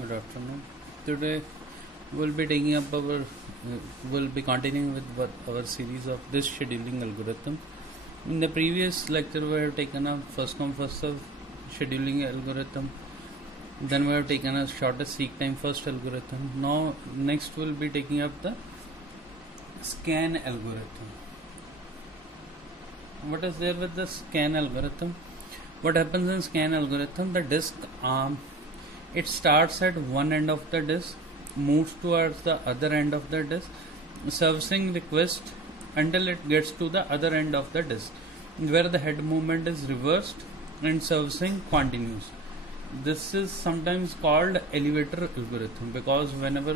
Good afternoon. Today we'll be taking up we'll be continuing with our series of this scheduling algorithm. In the previous lecture, we have taken up first come first serve scheduling algorithm. Then we have taken a shortest seek time first algorithm. Now next we'll be taking up the scan algorithm. What is there with the scan algorithm? What happens in scan algorithm? The disk arm, it starts at one end of the disk, moves towards the other end of the disk, servicing request until it gets to the other end of the disk, where the head movement is reversed and servicing continues. This is sometimes called elevator algorithm, because whenever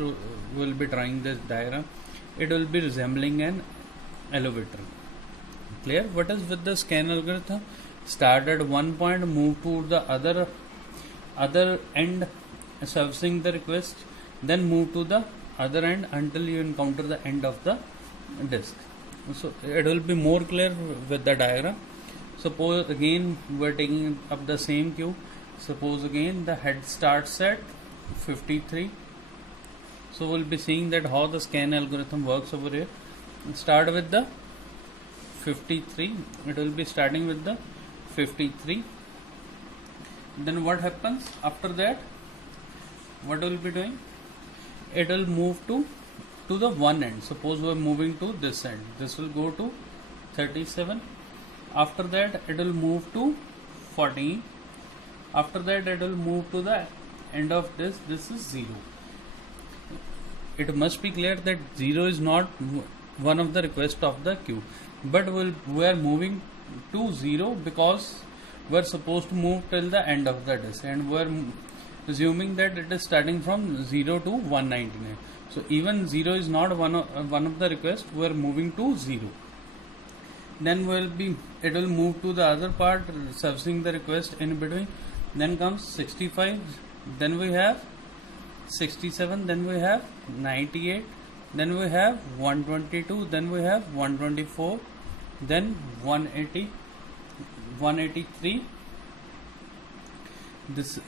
we'll be drawing this diagram, it will be resembling an elevator. Clear? What is with the scan algorithm? Start at one point, move to the other end, servicing the request, then move to the other end until you encounter the end of the disk. So it will be more clear with the diagram. Suppose again we are taking up the same queue. Suppose again the head starts at 53. So we'll be seeing that how the scan algorithm works over here. Start with the 53. It will be starting with the 53. Then what happens after that? What will be doing? It will move to the one end. Suppose we are moving to this end. This will go to 37. After that it will move to 14. After that it will move to the end of this. This is 0. It must be clear that 0 is not one of the requests of the queue, but we are moving to 0 because we are supposed to move till the end of the disk, and we are assuming that it is starting from 0 to 199. So even 0 is not one of the requests. We are moving to 0. Then it will move to the other part, servicing the request in between. Then comes 65. Then we have 67. Then we have 98. Then we have 122. Then we have 124. Then 180. 183. This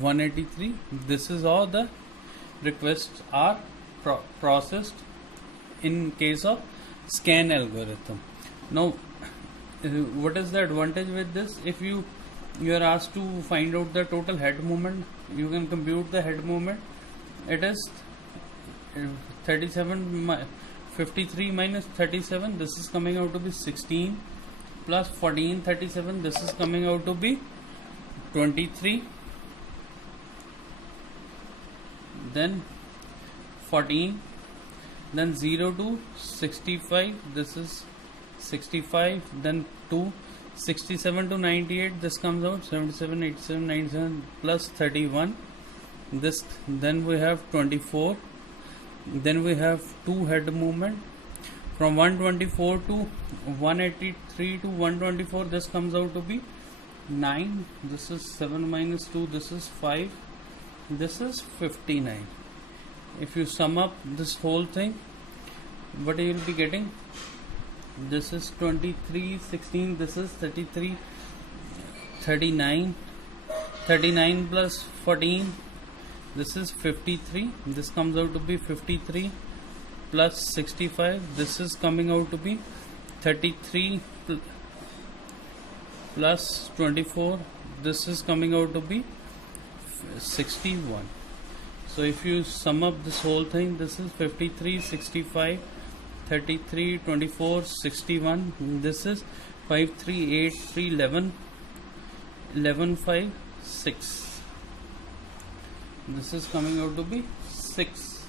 183. This is all the requests are processed in case of scan algorithm. Now what is the advantage with this? If you are asked to find out the total head movement, you can compute the head movement. It is 53 minus 37, this is coming out to be 16, plus 14 37, this is coming out to be 23. Then 14, then 0 to 65, this is 65, then 2, 67 to 98, this comes out 77, 87, 97, plus 31, this, then we have 24. Then we have 2 head movement from 124 to 183 to 124, this comes out to be 9. This is 7 minus 2, this is 5, this is 59. If you sum up this whole thing, what you will be getting? This is 23, 16, this is 33, 39, 39 plus 14, this is 53, this comes out to be 53, plus 65, this is coming out to be 33, plus 24, this is coming out to be 61. So if you sum up this whole thing, this is 53, 65, 33, 24, 61, this is 5, 3, 8, 3, 11, 11, 5, 6. This is coming out to be 6,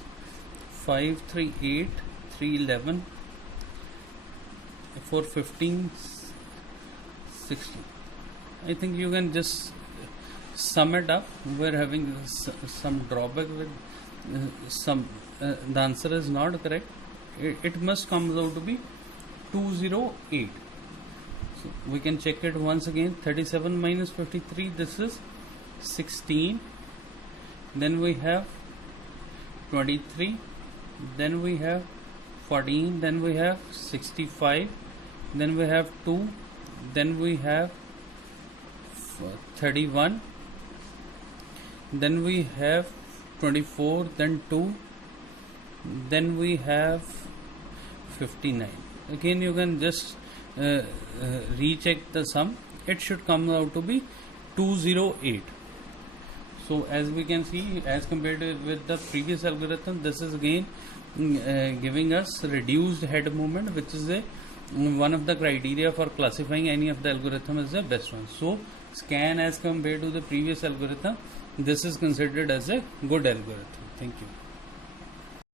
5, 3, 8, 3, 11, 4, 15, 16. I think you can just sum it up. We are having some drawback with the answer is not correct. It must come out to be 208. So we can check it once again. 37 minus 53, this is 16. Then we have 23, then we have 14, then we have 65, then we have 2, then we have 31, Then we have 24, then 2, then we have 59. Again you can just recheck the sum. It should come out to be 208. So as we can see, as compared with the previous algorithm, this is again giving us reduced head movement, which is one of the criteria for classifying any of the algorithm as the best one. So scan as compared to the previous algorithm, this is considered as a good algorithm. Thank you.